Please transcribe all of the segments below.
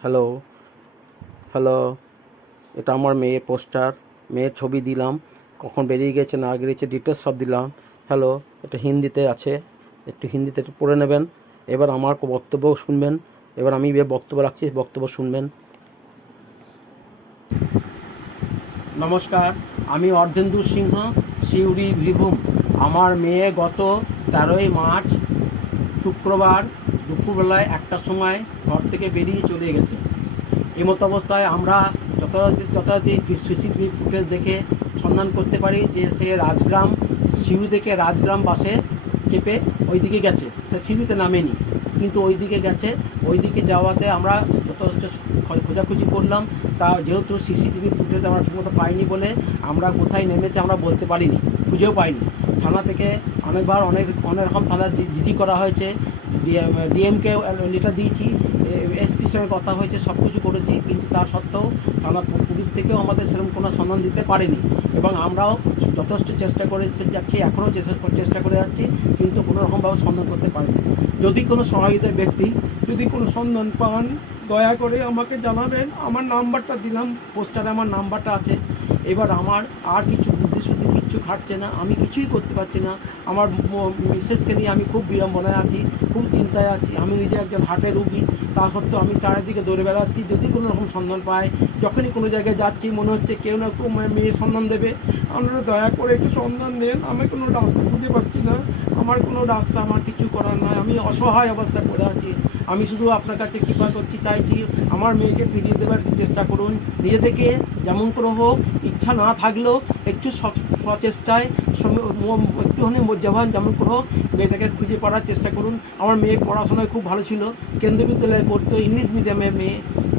Hello, hello, এটা আমার মেয়ের পোস্টার, মেয়ের ছবি দিলাম, কখন বেরিয়ে গেছে না বেরিয়েছে ডিটেলস সব দিলাম। হ্যালো, এটা হিন্দিতে আছে, একটু হিন্দিতে একটু পড়ে নেবেন। এবার আমার বক্তব্য শুনবেন। এবার আমি যে বক্তব্য রাখছি বক্তব্য শুনবেন। নমস্কার, আমি অর্ধেন্দু সিংহ, সিউড়ি বীরভূম। আমার মেয়ে গত 13ই মার্চ শুক্রবার দুপুরবেলায় 1টার সময় ঘর থেকে বেরিয়ে চলে গেছে। এমতো অবস্থায় আমরা যথারীতি সিসিটিভি ফুটেজ দেখে সন্ধান করতে পারি যে সে রাজগ্রাম, সিউড়ি থেকে রাজগ্রাম বাসে চেপে ওইদিকে গেছে। সে সিউড়িতে নামেনি, কিন্তু ওইদিকে গেছে। ওইদিকে যাওয়াতে আমরা যথেষ্ট খোঁজাখুঁজি করলাম। তা যেহেতু সিসিটিভি ফুটেজ আমরা ঠিকমতো পাইনি বলে আমরা কোথায় নেমেছে আমরা বলতে পারিনি, খুঁজেও পাইনি। থানা থেকে অনেক রকম থানা জিডি করা হয়েছে, ডিএমকে লেটার দিয়েছি, এসপির সঙ্গে কথা হয়েছে, সব কিছু করেছি, কিন্তু তা সত্ত্বেও থানা পুলিশ থেকেও আমাদের সেরকম কোনো সন্ধান দিতে পারেনি। এবং আমরাও যথেষ্ট চেষ্টা করে যাচ্ছি, এখনও চেষ্টা করে যাচ্ছি, কিন্তু কোনো রকমভাবে সন্ধান করতে পারিনি। যদি কোনো সহায়িত ব্যক্তি যদি কোনো সন্ধান পান, দয়া করে আমাকে জানাবেন। আমার নাম্বারটা দিলাম, পোস্টারে আমার নাম্বারটা আছে। এবার আমার আর কিছু বুদ্ধিশুদ্ধি কিচ্ছু খাটছে না, আমি কিছুই করতে পারছি না। আমার মিসেসকে নিয়ে আমি খুব বিড়ম্বনায় আছি, খুব চিন্তায় আছি। আমি নিজে একজন হার্টের রুগী, তা সত্ত্বেও আমি চারিদিকে দৌড়ে বেড়াচ্ছি। যদি কোনো রকম সন্ধান পাই, যখনই কোনো জায়গায় যাচ্ছি মনে হচ্ছে কেউ না কেউ মেয়ের সন্ধান দেবে। আপনারা দয়া করে একটু সন্ধান দেন। আমি কোনো রাস্তা খুঁজে পাচ্ছি না, আমার কোনো রাস্তা, আমার কিছু করার নয়। আমি অসহায় অবস্থায় পড়ে আছি। আমি শুধু আপনার কাছে কৃপা করছি, চাইছি আমার মেয়েকে ফিরিয়ে দেওয়ার চেষ্টা করুন। নিজে থেকে যেমন করে হোক, ইচ্ছা না থাকলেও একটু সচেষ্টায় একটুখানি যেমন করে হোক মেয়েটাকে খুঁজে পাওয়ার চেষ্টা করুন। আমার মেয়ে পড়াশোনায় খুব ভালো ছিল, কেন্দ্রীয় বিদ্যালয়ে পড়তো, ইংলিশ মিডিয়ামের মেয়ে,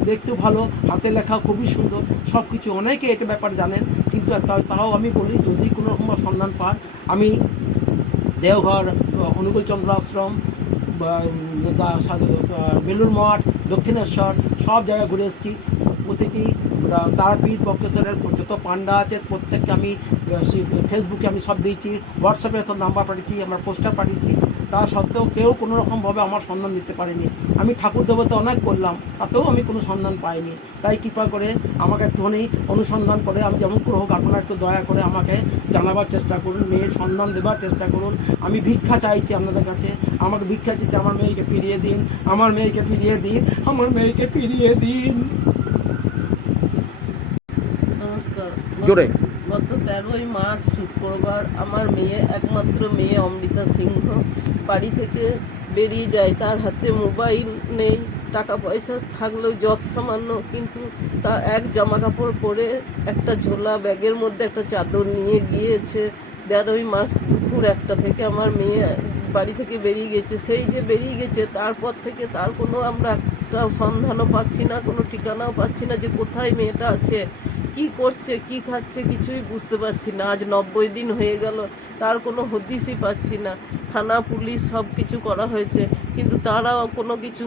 দেখতেও ভালো, হাতে লেখা খুবই সুন্দর, সব কিছু। অনেকে এটা ব্যাপারে জানেন, কিন্তু তাও আমি বলি যদি কোনো রকম সন্ধান পান, আমি দেওঘর, অনুকূলচন্দ্র আশ্রম, বেলুর মঠ, দক্ষিণেশ্বর সব জায়গায় ঘুরে এসেছি। প্রতিটি তারাপীঠ, বক্রেশ্বরের যত পান্ডা আছে প্রত্যেককে আমি ফেসবুকে আমি সব দিয়েছি, হোয়াটসঅ্যাপে সব নাম্বার পাঠিয়েছি, আমার পোস্টার পাঠিয়েছি। তা সত্ত্বেও কেউ কোনো রকমভাবে আমার সন্ধান দিতে পারেনি। আমি ঠাকুর দেবতা অনেক করলাম, তাতেও আমি কোনো সন্ধান পাইনি। তাই কৃপা করে আমাকে একটুখানি অনুসন্ধান করে, আমি যেমন করে হোক আপনারা একটু দয়া করে আমাকে জানাবার চেষ্টা করুন, মেয়ের সন্ধান দেওয়ার চেষ্টা করুন। আমি ভিক্ষা চাইছি আপনাদের কাছে, আমাকে ভিক্ষা চাইছি, আমার মেয়েকে ফিরিয়ে দিন, আমার মেয়েকে ফিরিয়ে দিন, আমার মেয়েকে ফিরিয়ে দিন। নমস্কার। জোরে। গত 13ই মার্চ শুক্রবার আমার মেয়ে, একমাত্র মেয়ে অমৃতা সিংহ বাড়ি থেকে বেরিয়ে যায়। তার হাতে মোবাইল নেই, টাকা পয়সা থাকলেও যৎ সামান্য, কিন্তু তা এক জামা কাপড় পরে একটা ঝোলা ব্যাগের মধ্যে একটা চাদর নিয়ে গিয়েছে। 13ই মার্চ দুপুর 1টা থেকে আমার মেয়ে বাড়ি থেকে বেরিয়ে গেছে। সেই যে বেরিয়ে গেছে তারপর থেকে তার কোনো আমরা একটা সন্ধানও পাচ্ছি না, কোনো ঠিকানাও পাচ্ছি না যে কোথায় মেয়েটা আছে, কি করছে, কি খাচ্ছে, কিছুই বুঝতে পারছি না। আজ 90 দিন হয়ে গেল, তার কোনো হদিসই পাচ্ছি না। থানা পুলিশ সব কিছু করা হয়েছে, কিন্তু তারাও কোনো কিছু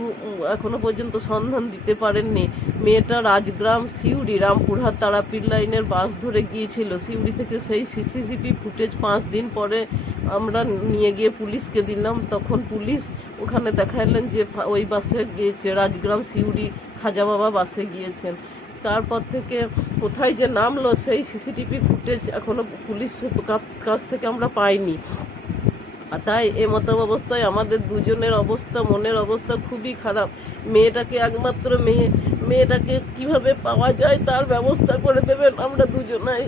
এখনো পর্যন্ত সন্ধান দিতে পারেননি। মেয়েটা রাজগ্রাম সিউড়ি রামপুরহাট তারাপীঠ লাইনের বাস ধরে গিয়েছিল। সিউড়ি থেকে সেই সিসিটিভি ফুটেজ 5 দিন পরে আমরা নিয়ে গিয়ে পুলিশকে দিলাম। তখন পুলিশ ওখানে দেখাইলেন যে ওই বাসে গিয়েছে, রাজগ্রাম সিউড়ি খাজা বাবা বাসে গিয়েছেন। তারপর থেকে কোথায় যে নামলো সেই সিসিটিভি ফুটেজ এখনো পুলিশ কাছ থেকে আমরা পাইনি। তাই এমতো অবস্থায় আমাদের দুজনের অবস্থা, মনের অবস্থা খুবই খারাপ। মেয়েটাকে, একমাত্র মেয়েটাকে কিভাবে পাওয়া যায় তার ব্যবস্থা করে দেবেন। আমরা দুজনাই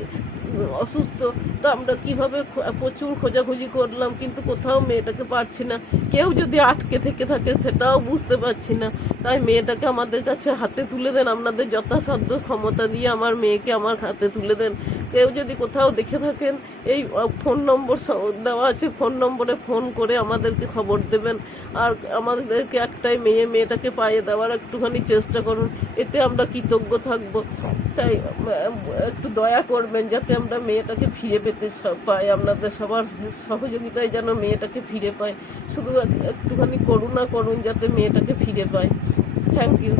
অসুস্থ, তা আমরা কিভাবে প্রচুর খোঁজাখুঁজি করলাম, কিন্তু কোথাও মেয়েটাকে পারছি না। কেউ যদি আটকে থেকে থাকে সেটাও বুঝতে পারছি না। তাই মেয়েটাকে আমাদের কাছে হাতে তুলে দেন, আপনাদের যথাসাধ্য ক্ষমতা দিয়ে আমার মেয়েকে আমার হাতে তুলে দেন। কেউ যদি কোথাও দেখে থাকেন, এই ফোন নম্বর দেওয়া আছে, ফোন নম্বরে ফোন করে আমাদেরকে খবর দেবেন। আর আমাদেরকে একটাই মেয়েটাকে পাইয়ে দেওয়ার একটুখানি চেষ্টা করুন, এতে আমরা কৃতজ্ঞ থাকব। তাই একটু দয়া করবেন যাতে আমরা মেয়েটাকে ফিরে পেতে পাই। আপনাদের সবার সহযোগিতায় যেন মেয়েটাকে ফিরে পাই। শুধু একটুখানি করুণা করুন যাতে মেয়েটাকে ফিরে পাই। Thank you.